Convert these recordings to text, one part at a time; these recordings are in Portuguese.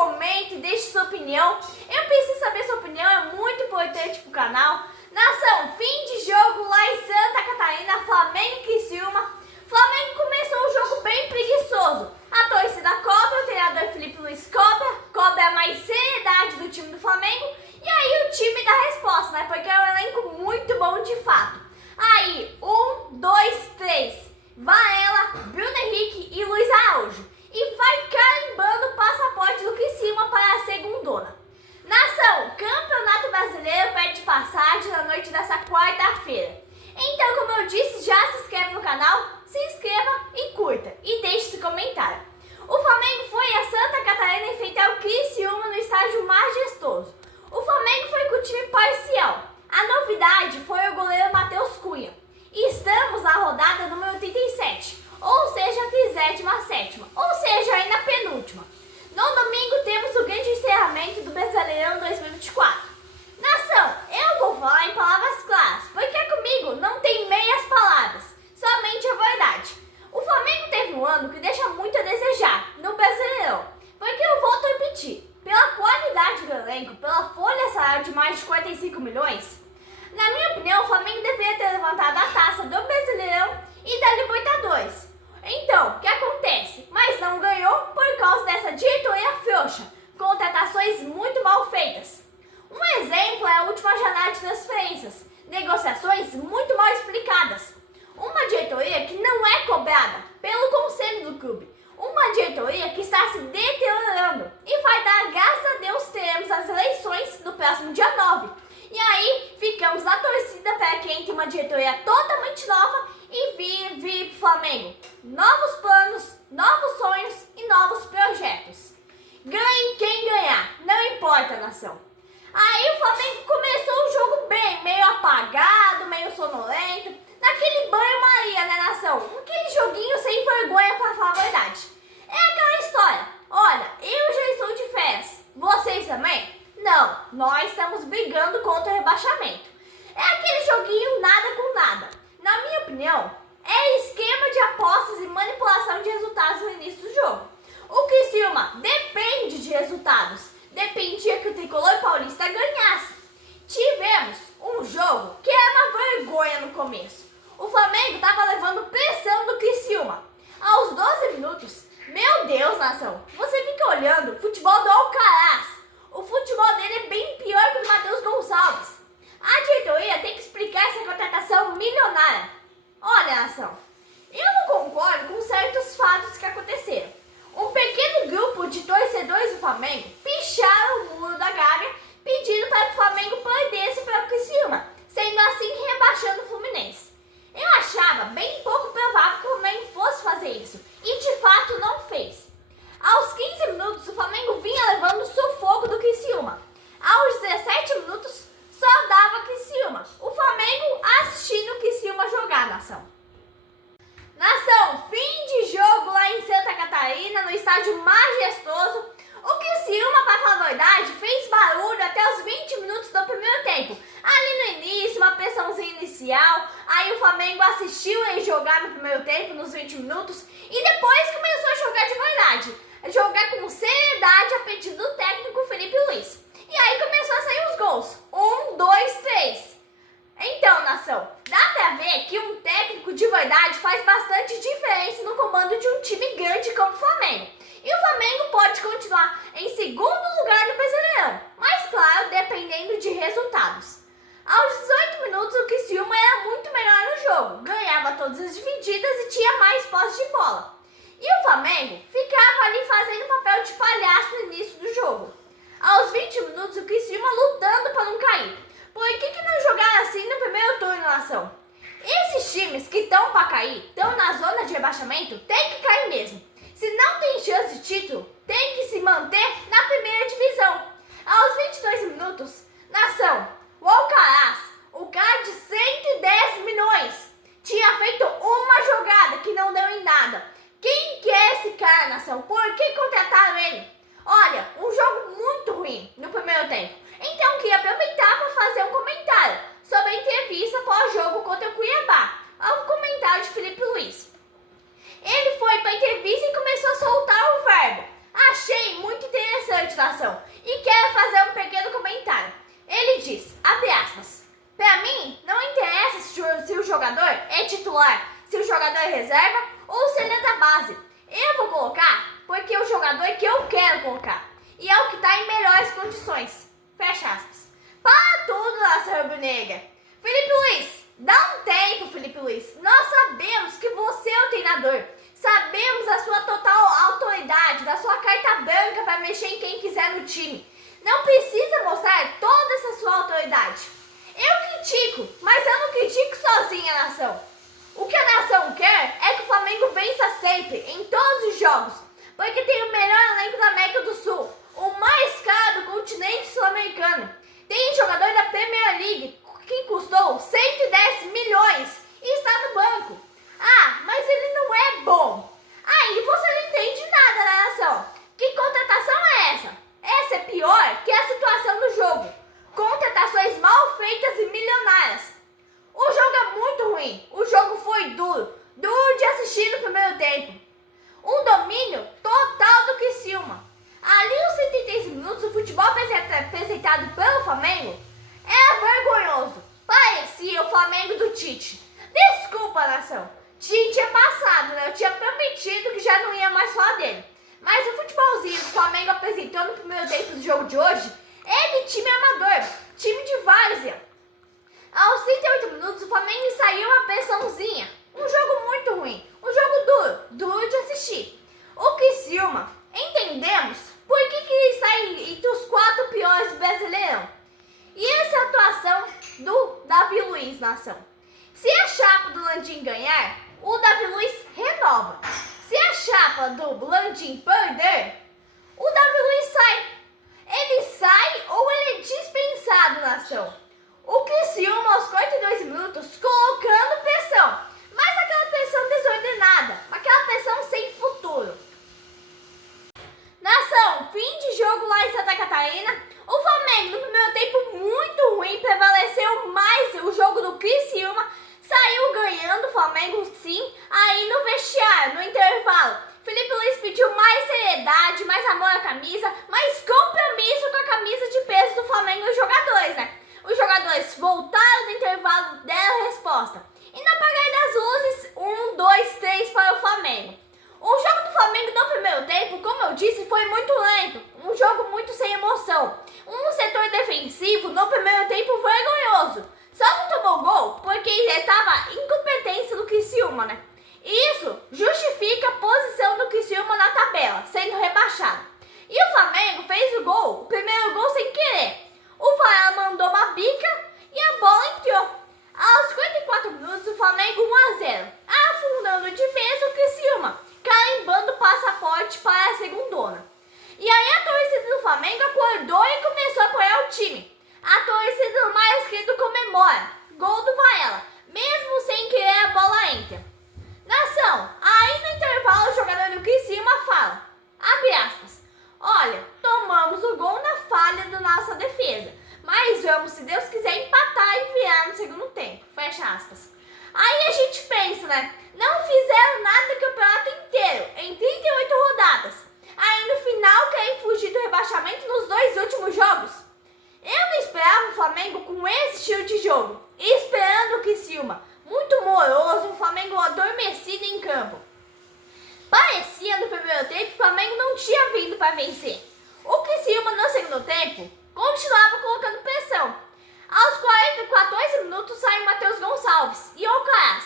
comente, deixe sua opinião. Eu preciso saber sua opinião, é muito importante pro canal. Nação, fim de jogo lá em Santa Catarina, Flamengo e Criciúma. Flamengo começou o jogo bem preguiçoso. A torcida cobra, o treinador Felipe Luiz cobra a mais seriedade do time do Flamengo. E aí o time dá resposta, né? Porque é um elenco muito bom de fato. Aí, 1, 2, 3. Varela, Bruno Henrique e Luiz Araújo. E vai carimbando o passaporte do Criciúma para a segundona. Nação, Campeonato Brasileiro perde passagem na noite dessa quarta-feira. Então, como eu disse, já se inscreve no canal, se inscreva e curta. E deixe seu comentário. O Flamengo foi a Santa Catarina enfrentar o Criciúma no estádio Majestoso. O Flamengo foi com o time parcial. A novidade foi o goleiro Matheus Cunha. Estamos na rodada número 37, ou seja, a 37ª, ou seja, aí na penúltima. No domingo temos o grande encerramento do Brasileirão 2024. Nação, eu vou falar em palavras claras, porque comigo não tem meias palavras, somente a verdade. O Flamengo teve um ano que deixa muito a desejar no Brasileirão, porque eu volto a repetir, pela qualidade do elenco, pela folha salarial de mais de 45 milhões, na minha opinião, o Flamengo deveria ter levantado a taça do Brasileirão e da Libertadores. Então, o que acontece? Mas não ganhou por causa dessa diretoria frouxa, contratações muito mal feitas. Um exemplo é a última janela de transferências, negociações muito mal explicadas. Uma diretoria que não é cobrada pelo conselho do clube. Uma diretoria que está se deteriorando e vai dar, graças a Deus, teremos as eleições no próximo dia 9. E aí, ficamos na torcida para que entre uma diretoria totalmente nova e vire para o Flamengo novos planos, novos sonhos e novos projetos. Ganhe quem ganhar, não importa, nação. Aí o Flamengo começou o jogo bem, meio apagado, meio sonolento, naquele banho-maria, né, nação? Aquele joguinho sem vergonha, para falar a verdade. É aquela história, olha, eu já estou de férias, vocês também? Não, nós estamos brigando contra o rebaixamento. É aquele joguinho nada com nada. Na minha opinião, é esquema de apostas e manipulação de resultados no início do jogo. O Criciúma depende de resultados. Dependia que o Tricolor Paulista ganhasse. Tivemos um jogo que era uma vergonha no começo. O Flamengo estava levando pressão do Criciúma. Aos 12 minutos, meu Deus, nação, você fica olhando o futebol do Alcaraz. O futebol dele é bem pior que o do Matheus Gonçalves. A diretoria tem que explicar essa contratação milionária. Olha, nação, eu não concordo com certos fatos que aconteceram. Um pequeno grupo de torcedores do Flamengo picharam o muro da Gávea pedindo para que o Flamengo perdesse para o Criciúma, sendo assim rebaixando o Fluminense. Eu achava bem pouco provável que o Flamengo fosse fazer isso e de fato não fez. Aos 15 minutos, o Flamengo vinha levando o sufoco do Criciúma. Aos 17 minutos, só dava Criciúma. O Flamengo assistindo o Criciúma jogar, nação. Nação, fim de jogo lá em Santa Catarina, no estádio Majestoso. O Criciúma, para falar a verdade, fez barulho até os 20 minutos do primeiro tempo. Ali no início, uma pressãozinha inicial. Aí o Flamengo assistiu ele jogar no primeiro tempo, nos 20 minutos. E depois começou a jogar de verdade. Jogar com seriedade a pedido do técnico Felipe Luiz. E aí começou a sair os gols. 1, 2, 3. Então, nação, dá pra ver que um técnico de verdade faz bastante diferença no comando de um time grande como o Flamengo. E o Flamengo pode continuar em segundo lugar no Brasileirão, mas claro, dependendo de resultados. Aos 18 minutos, o Criciúma era muito melhor no jogo, ganhava todas as divididas e tinha mais posse de bola. E o Flamengo ficava ali fazendo papel de palhaço no início do jogo. Aos 20 minutos, o Criciúma lutando para não cair. Por que não jogaram assim no primeiro turno, nação? Esses times que estão para cair, estão na zona de rebaixamento, tem que cair mesmo. Se não tem chance de título, tem que se manter na primeira divisão. Aos 22 minutos, nação, o Alcaraz, o cara de 110 milhões, tinha feito uma jogada que não deu em nada. Quem que é esse cara, nação? Por que contrataram ele? Olha, um jogo muito ruim no primeiro tempo. Então, queria aproveitar para fazer um comentário sobre a entrevista pós-jogo contra o Cuiabá. O comentário de Felipe Luiz. Ele foi para a entrevista e começou a soltar o verbo. Achei muito interessante, abre aspas. Pra mim, não interessa se o jogador é titular, se o jogador é reserva ou se ele é da base. Eu vou colocar porque é o jogador que eu quero colocar. E é o que está em melhores condições. Fecha aspas. Para tudo, nação rubro-negra. Felipe Luiz, dá um tempo, Felipe Luiz. Nós sabemos que você é o treinador. Sabemos a sua total autoridade, da sua carta branca para mexer em quem quiser no time. Não precisa mostrar toda essa sua autoridade. Eu critico, mas eu não critico sozinha a nação. O que a nação quer é que o Flamengo vença sempre, em todos os jogos, porque tem o melhor elenco da América do Sul, o mais caro do continente sul-americano. Tem jogador da Premier League que custou 110 milhões e está no banco. Ah, mas ele não é bom. Aí você não entende nada da nação. Que contratação é essa? Essa é pior que a situação do jogo. Contratações mal feitas e milionárias. O jogo é muito ruim. O jogo foi duro de assistir no primeiro tempo. Um domínio total do Criciúma. Ali os 76 minutos, o futebol apresentado pelo Flamengo era vergonhoso. Parecia o Flamengo do Tite. Desculpa, nação. Tite é passado, né? Eu tinha prometido que já não ia mais falar dele. Mas o futebolzinho que o Flamengo apresentou no primeiro tempo do jogo de hoje é de time amador, time de várzea. Aos 38 minutos, o Flamengo ensaiou uma pressãozinha. Um jogo muito ruim, um jogo duro de assistir. O Criciúma, entendemos por que ele está entre os 4 piores do Brasileirão. E essa é a atuação do Davi Luiz, nação. Se a chapa do Landim ganhar, o Davi Luiz renova. Se a chapa do Landim perder, o Davi Luiz sai. Ele sai ou ele é dispensado, nação. O Criciúma aos 42 minutos colocando pressão. Mas aquela pressão desordenada, aquela pressão sem futuro. Nação, fim de jogo lá em Santa Catarina. O Flamengo no primeiro tempo muito ruim, prevaleceu mais o jogo do Criciúma. Saiu ganhando o Flamengo sim, aí no vestiário, no intervalo. Felipe Luiz pediu mais seriedade, mais amor à camisa, mais compromisso com a camisa de peso do Flamengo e os jogadores, né? Os jogadores voltaram do intervalo, deram resposta. E no apagar das luzes, 1, 2, 3 para o Flamengo. O jogo do Flamengo no primeiro tempo, como eu disse, foi muito lento. Um jogo muito sem emoção. Um setor defensivo no primeiro tempo vergonhoso. Só não tomou gol porque estava incompetência do Criciúma, né? Isso justifica a posição do Criciúma na tabela, sendo rebaixado. E o Flamengo fez o gol, o primeiro gol sem querer. O Varela mandou uma bica e a bola entrou. Aos 54 minutos, o Flamengo 1-0. Afundando de vez o Criciúma, carimbando o passaporte para a segundona. E aí a torcida do Flamengo acordou e começou a apoiar o time. A torcida do mais querido comemora. Gol do Varela, mesmo sem querer a bola entra. Nação, aí no intervalo o jogador do Criciúma fala, abre aspas, olha, tomamos o gol na falha da nossa defesa, mas vamos, se Deus quiser, empatar e virar no segundo tempo, fecha aspas. Aí a gente pensa, né, não fizeram nada do campeonato inteiro, em 38 rodadas. Aí no final querem fugir do rebaixamento nos 2 últimos jogos. Eu não esperava o Flamengo com esse estilo de jogo, esperando o Criciúma, muito moroso, o Flamengo adormecido em campo. Parecia no primeiro tempo que o Flamengo não tinha vindo para vencer. O Criciúma no segundo tempo continuava colocando pressão. Aos 14 minutos sai o Matheus Gonçalves e Alcaraz,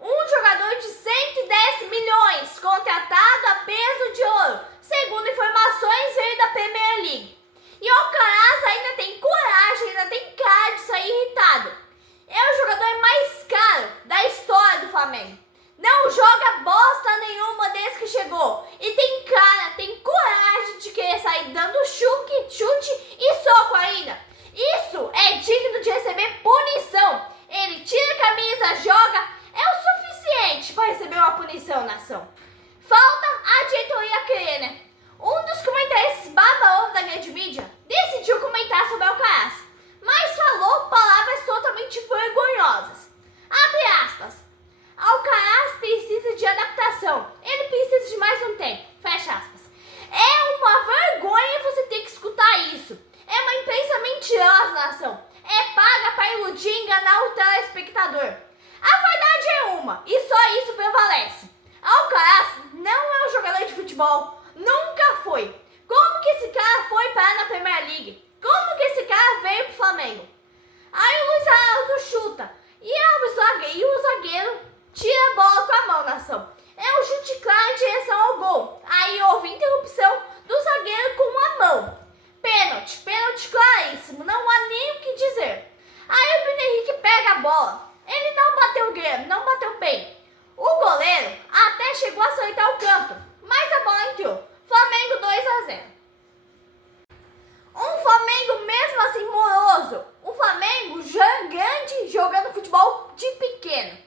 um jogador de 110 milhões, contratado a peso de ouro, segundo informações veio da Premier League. E o Alcaraz ainda tem coragem, ainda tem cara de sair irritado. É o jogador mais caro da história do Flamengo. Não joga bosta nenhuma desde que chegou. E tem cara, tem coragem de querer sair dando chute e soco ainda. Isso é digno de receber punição. Ele tira a camisa, joga. É o suficiente para receber uma punição, nação. Falta a diretoria querer, né? Um dos comentaristas baba-ovo da grande mídia decidiu comentar sobre Alcaraz, mas falou palavras totalmente vergonhosas. Abre aspas. Alcaraz precisa de adaptação. Ele precisa de mais um tempo. Fecha aspas. É uma vergonha você ter que escutar isso. É uma imprensa mentirosa, nação. É de enganar o telespectador. A verdade é uma, e só isso prevalece. Alcaraz não é um jogador de futebol, nunca foi. Como que esse cara foi parar na Premier League? Como que esse cara veio pro Flamengo? Aí o Luiz Araújo chuta, e o zagueiro tira a bola com a mão, nação. É um chute claro em direção ao gol. Aí houve interrupção do zagueiro com a mão. Pênalti claríssimo, não há nem o que dizer. Aí o Bruno Henrique pega a bola. Ele não bateu bem. O goleiro até chegou a acertar o canto, mas a bola entrou. Flamengo 2-0. Um Flamengo mesmo assim moroso. Um Flamengo já grande jogando futebol de pequeno.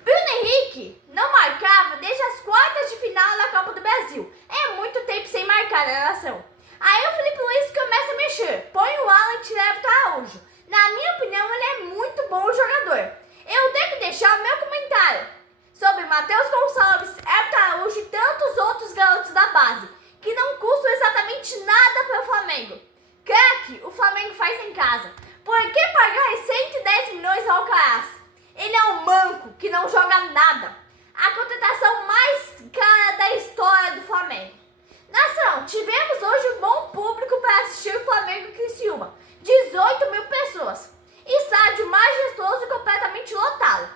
Bruno Henrique não marcava desde as quartas de final da Copa do Brasil. É muito tempo sem marcar na nação. Aí o Felipe Luiz começa a mexer. Põe o Alan e tira o Everton Araújo. Na minha opinião, ele é muito bom jogador. Eu tenho que deixar o meu comentário sobre Matheus Gonçalves, Everton Araújo e tantos outros garotos da base, que não custam exatamente nada para o Flamengo. Craque, o Flamengo faz em casa. Por que pagar 110 milhões ao Alcaraz? Ele é um manco que não joga nada. A contratação mais cara da história do Flamengo. Nação, tivemos hoje um bom público para assistir o Flamengo e Criciúma. 18 mil pessoas. Estádio majestoso e completamente lotado.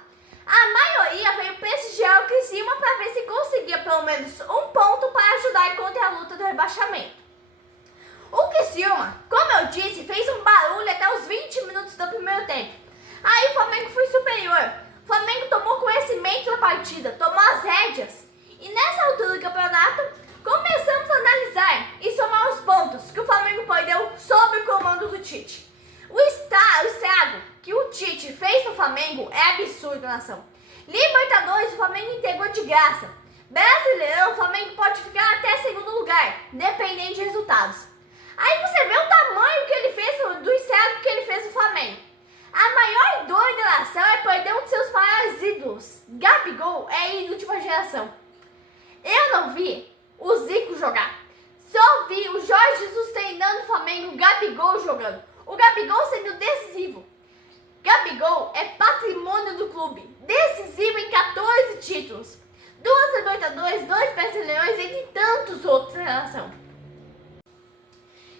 A maioria veio prestigiar o Criciúma para ver se conseguia pelo menos um ponto para ajudar contra a luta do rebaixamento. O Criciúma, como eu disse, fez um barulho até os 20 minutos do primeiro tempo. Aí o Flamengo foi superior. O Flamengo tomou conhecimento da partida, tomou as rédeas. E nessa altura do campeonato, começamos a analisar e somar os pontos que o Flamengo perdeu sob o comando do Tite. O estrago que o Tite fez no Flamengo é absurdo, nação. Libertadores, o Flamengo entregou de graça. Brasileirão, o Flamengo pode ficar até segundo lugar, dependendo de resultados. Aí você vê o tamanho que ele fez, do estrago que ele fez no Flamengo. A maior dor da nação é perder um de seus maiores ídolos. Gabigol é ídolo de uma geração. Eu não vi o Zico jogar. Só vi o Jorge Jesus treinando o Flamengo, o Gabigol jogando. O Gabigol sendo decisivo. Gabigol é patrimônio do clube. Decisivo em 14 títulos. 2 Libertadores, 2 Brasileirões, entre tantos outros na nação.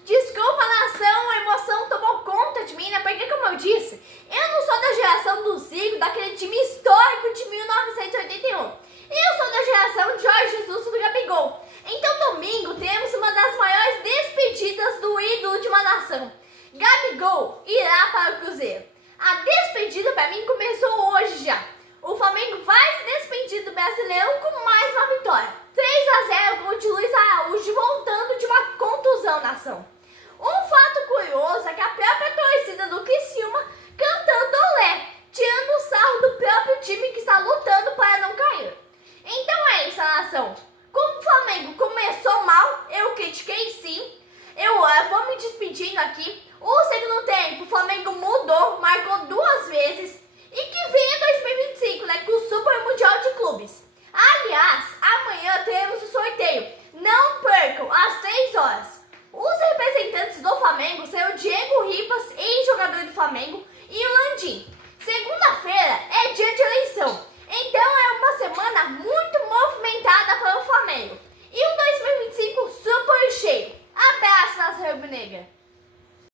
Desculpa, nação, a emoção tomou conta de mim, né? Porque, como eu disse, eu não sou da geração do Zico, daquele time histórico de 1981. Eu sou da geração de Jorge Jesus e do Gabigol. Então, domingo, temos uma das maiores despedidas do ídolo de uma nação. Gabigol irá para o Cruzeiro. A despedida, para mim, começou hoje já. O Flamengo vai se despedir do Brasileirão com mais uma vitória. 3-0 com o de Luiz Araújo voltando de uma contusão, nação. Um fato curioso é que a própria torcida do